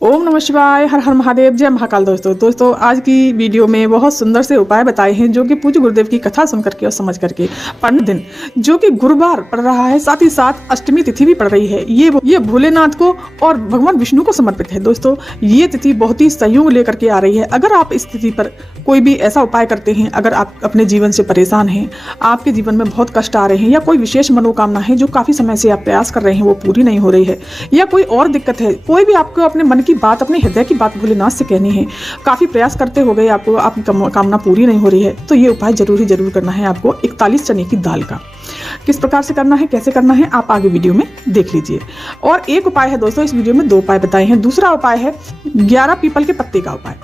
ओम नमः शिवाय, हर हर महादेव, जय महाकाल। दोस्तों आज की वीडियो में बहुत सुंदर से उपाय बताए हैं जो कि पूज्य गुरुदेव की कथा सुन करके और समझ करके पढ़ने दिन जो कि गुरुवार पड़ रहा है, साथ ही साथ अष्टमी तिथि भी पड़ रही है। ये भोलेनाथ को और भगवान विष्णु को समर्पित है। दोस्तों ये तिथि बहुत ही संयोग लेकर के आ रही है। अगर आप इस तिथि पर कोई भी ऐसा उपाय करते हैं, अगर आप अपने जीवन से परेशान हैं, आपके जीवन में बहुत कष्ट आ रहे हैं, या कोई विशेष मनोकामना है जो काफी समय से आप प्रयास कर रहे हैं वो पूरी नहीं हो रही है, या कोई और दिक्कत है, कोई भी आपको अपने मन की बात, अपने हृदय की बात भोलेनाथ से कहनी है, काफी प्रयास करते हो गए, आपको आपकी कामना पूरी नहीं हो रही है, तो ये उपाय जरूर करना है आपको 41 चने की दाल का। किस प्रकार से करना है, कैसे करना है, आप आगे वीडियो में देख लीजिए। और एक उपाय है दोस्तों, इस वीडियो में 2 उपाय बताए हैं। दूसरा उपाय है 11 पीपल के पत्ते का उपाय,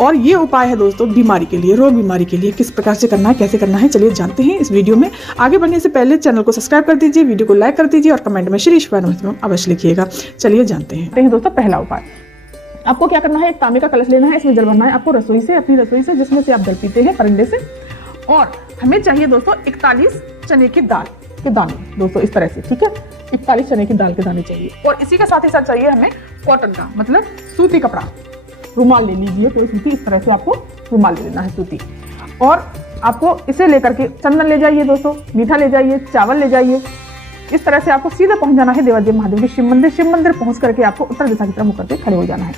और ये उपाय है दोस्तों बीमारी के लिए, रोग बीमारी के लिए। किस प्रकार से करना है, कैसे करना है, चलिए जानते हैं इस वीडियो में। आगे बढ़ने से पहले चैनल को सब्सक्राइब कर दीजिए, वीडियो को लाइक कर दीजिए और कमेंट में श्री शिवाय नमः अवश्य लिखिएगा। चलिए जानते हैं दोस्तों। पहला उपाय, आपको क्या करना है, एक तांबे का कलश लेना है, इसमें जल भरना है आपको रसोई से, अपनी रसोई से जिसमें से आप जल पीते हैं, परिंदे से। और हमें चाहिए दोस्तों 41 चने की दाल के दाने, दोस्तों इस तरह से, ठीक है, 41 चने की दाल के दाने चाहिए। और इसी के साथ ही साथ चाहिए हमें कॉटन का, मतलब सूती कपड़ा, रुमाल ले लीजिए कोई सूती, इस तरह से आपको रुमाल ले लेना है सूती। और आपको इसे लेकर के चंदन ले जाइए दोस्तों, मीठा ले जाइए, चावल ले जाइए। इस तरह से आपको सीधे पहुंच जाना है देवादेव महादेव के शिव मंदिर पहुंच करके आपको उत्तर दिशा की तरफ मुख करके खड़े हो जाना है।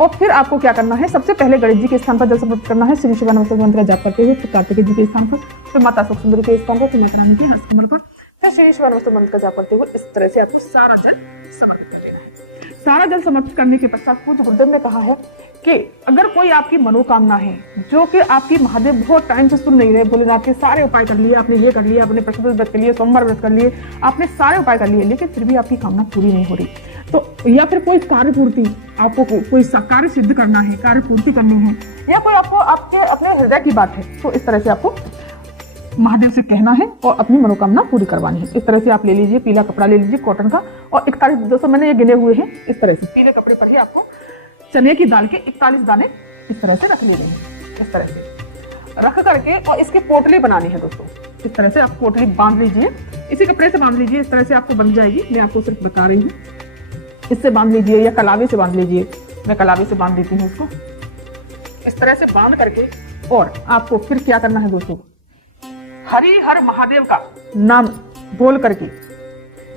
और फिर आपको क्या करना है, सबसे पहले गणेश जी के स्थान पर जल समर्पित करना है, श्री शिवाय नमः मंत्र का जाप करते हुए, फिर कार्तिकेय जी के स्थान पर, फिर माता सुख सुंदरी के स्थान पर, फिर माता रानी के हस्त कमल पर, फिर श्री शिवाय नमः मंत्र का जाप करते हुए इस तरह से आपको सारा जल समर्पित कर देना है। सारा जल समर्पित करने के पश्चात पूज्य गुरुदेव ने कहा है कि अगर कोई आपकी मनोकामना है जो कि आपकी महादेव बहुत टाइम से सुन नहीं रहे, भोलेनाथ के सारे उपाय कर लिए आपने, ये कर लिया आपने, प्रसाद व्रत कर लिए, सोमवार व्रत कर लिए आपने, सारे उपाय कर लिए, लेकिन फिर भी आपकी कामना पूरी नहीं हो रही, तो या फिर कोई कार्य पूर्ति, आपको कोई कार्य सिद्ध करना है, कार्य पूर्ति करनी है, या कोई आपको आपके अपने हृदय की बात है, तो इस तरह से आपको महादेव से कहना है और अपनी मनोकामना पूरी करवानी है। इस तरह से आप ले लीजिए, पीला कपड़ा ले लीजिए कॉटन का, और 41 दोस्तों मैंने ये गिने हुए हैं, इस तरह से पीले कपड़े पर ही आपको चने की दाल के 41 दाने इस तरह से रख लेने हैं। इस तरह से रख करके और इसकी पोटली बनानी है दोस्तों। इस तरह से आप पोटली बांध लीजिए, इसी कपड़े से बांध लीजिए, इस तरह से आपको बन जाएगी। मैं आपको सिर्फ बता रही हूँ, इससे बांध लीजिए या कलावे से बांध लीजिए। मैं कलावे से बांध देती हूँ इसको, इस तरह से बांध करके। और आपको फिर क्या करना है दोस्तों, हरि हर महादेव का नाम बोल करके,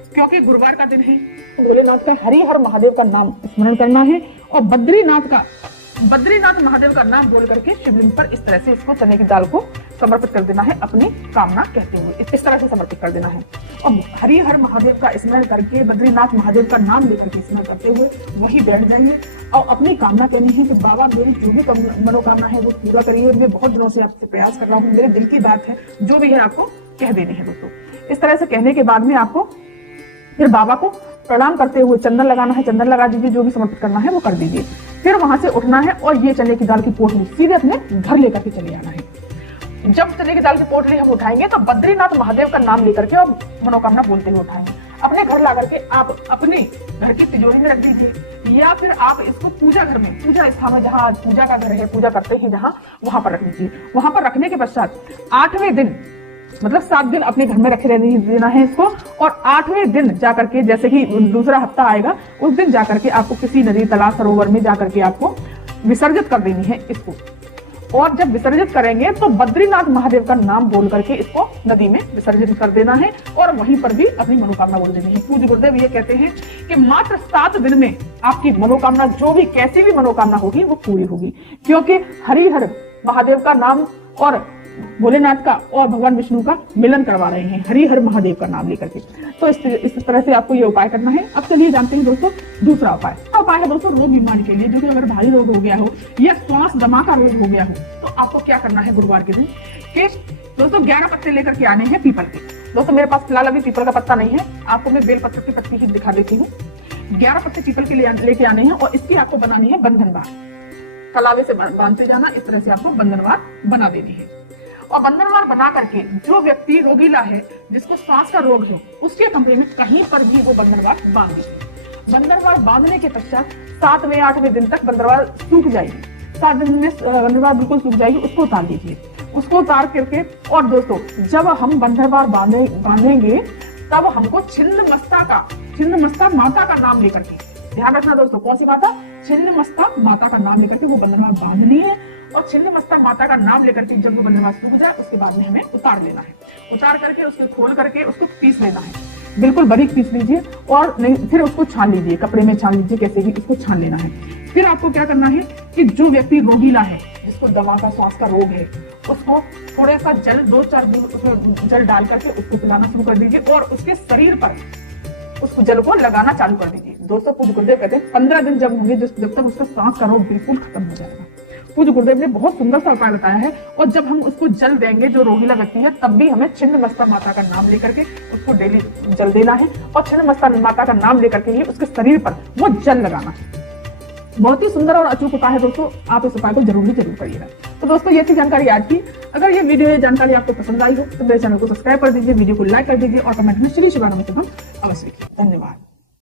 क्योंकि गुरुवार का दिन है, भोलेनाथ का हरि हर महादेव का नाम स्मरण करना है। और बद्रीनाथ महादेव का नाम बोल करके शिवलिंग पर इस तरह से इसको चने की दाल को समर्पित कर देना है, अपनी कामना कहते हुए इस तरह से समर्पित कर देना है। और हरि हर महादेव का स्मरण करके, बद्रीनाथ महादेव का नाम लेकर के स्मरण करते हुए वही बैठ जाइए और अपनी कामना कहनी है कि बाबा मेरी जो भी मनोकामना है वो पूरा करिए, मैं बहुत दिनों से आपसे प्रयास कर रहा हूँ, मेरे दिल की बात है, जो भी है आपको कह देनी है दोस्तों। इस तरह से कहने के बाद में आपको फिर बाबा को प्रणाम करते हुए चंदन लगाना है, चंदन लगा दीजिए, जो भी समर्पित करना है वो कर दीजिए। फिर वहां से उठना है और ये चने की दाल की पोटली सीधे अपने घर लेकर के चले आना है। जब चने की दाल की पोटली हम उठाएंगे तो बद्रीनाथ महादेव का नाम लेकर के और मनोकामना बोलते हुए उठाएंगे। अपने घर ला करके आप अपने घर की तिजोरी में रख दीजिए, या फिर आप इसको पूजा घर में, पूजा स्थान में जहाँ पूजा का घर है, पूजा करते हैं जहाँ, वहां पर रख दीजिए। वहां पर रखने के पश्चात 8वें दिन, मतलब 7 दिन अपने घर में रखे रहने देना है इसको। और 8वें दिन जाकर के, जैसे ही दूसरा हफ्ता आएगा, उस दिन जाकर के आपको किसी नदी, तालाब, सरोवर में जाकर के आपको विसर्जित कर देनी है इसको। और जब विसर्जित करेंगे तो बद्रीनाथ महादेव का नाम बोल करके इसको नदी में विसर्जित कर देना है, और वहीं पर भी अपनी मनोकामना बोल देनी है। पूज्य गुरुदेव ये कहते हैं कि मात्र 7 दिन में आपकी मनोकामना, जो भी कैसी भी मनोकामना होगी वो पूरी होगी, क्योंकि हरि हर महादेव का नाम और भोलेनाथ का और भगवान विष्णु का मिलन करवा रहे हैं, हरि हर महादेव का नाम लेकर के। तो इस तरह से आपको ये उपाय करना है। अब चलिए जानते हैं दोस्तों दूसरा उपाय। उपाय है दोस्तों रोग बीमारी के लिए, जो कि अगर भारी रोग हो गया हो या श्वास दमा का रोग हो गया हो, तो आपको क्या करना है गुरुवार के दिन कि दोस्तों 11 पत्ते लेकर के आने हैं पीपल के। दोस्तों मेरे पास फिलहाल अभी पीपल का पत्ता नहीं है, आपको मैं बेलपत्र की पत्ती ही दिखा देती हूँ। 11 पत्ते पीपल के लेके आने हैं और इसकी आपको बनानी है बंधनवार। कलावे से बांधते जाना, इस तरह से आपको बंधनवार बना देनी है। और बंधनवार बना करके जो व्यक्ति रोगीला है, जिसको श्वास का रोग है, उसके कमरे में कहीं पर भी वो बंधनवार बांध दीजिए। बंधनवार बांधने के पश्चात 7वें 8वें दिन तक बंधनवार सूख जाएगी। 7 दिन में बंधनवार बिल्कुल सूख जाएगी, उसको उतार दीजिए। उसको उतार करके, और दोस्तों जब हम बंधनवार बांधेंगे तब हमको छिन्नमस्ता माता का नाम लेकर के ध्यान रखना दोस्तों, कौन सी माता? छिन्नमस्ता माता का नाम लेकर के वो बंधनवास बांधनी है, और छिन्नमस्ता माता का नाम लेकर के जब वो बंधनवास टूट जाए उसके बाद में हमें उतार लेना है। उतार करके उसको खोल करके उसको पीस लेना है, बिल्कुल बारीक पीस लीजिए, और नहीं फिर उसको छान लीजिए, कपड़े में छान लीजिए, कैसे भी उसको छान लेना है। फिर आपको क्या करना है कि जो व्यक्ति रोगीला है, जिसको दमा का श्वास का रोग है, उसको थोड़ा सा जल 2-4 दिन उसमें जल डाल करके उसको पिलाना शुरू कर दीजिए, और उसके शरीर पर उस जल को लगाना चालू कर दीजिए। दोस्तों पूज्य गुरुदेव कहते हैं 15 दिन जब होंगे जब तक उसका सांस का रोग बिल्कुल खत्म हो जाएगा। पूज्य गुरुदेव ने बहुत सुंदर सा उपाय बताया है, और जब हम उसको जल देंगे जो रोगीला व्यक्ति है, तब भी हमें छिन्नमस्ता माता का नाम लेकर के उसको डेली जल देना है, और छिन्नमस्ता माता का नाम लेकर के ही उसके शरीर पर वो जल लगाना है। बहुत ही सुंदर और अचूक उपाय है दोस्तों, आप इस उपाय को जरूर करिएगा। तो दोस्तों ये थी जानकारी आज की। अगर ये वीडियो या जानकारी आपको पसंद आई हो तो मेरे चैनल को सब्सक्राइब कर दीजिए, वीडियो को लाइक कर दीजिए, और कमेंट में श्री शिवानंद अवश्य लिखिए। धन्यवाद।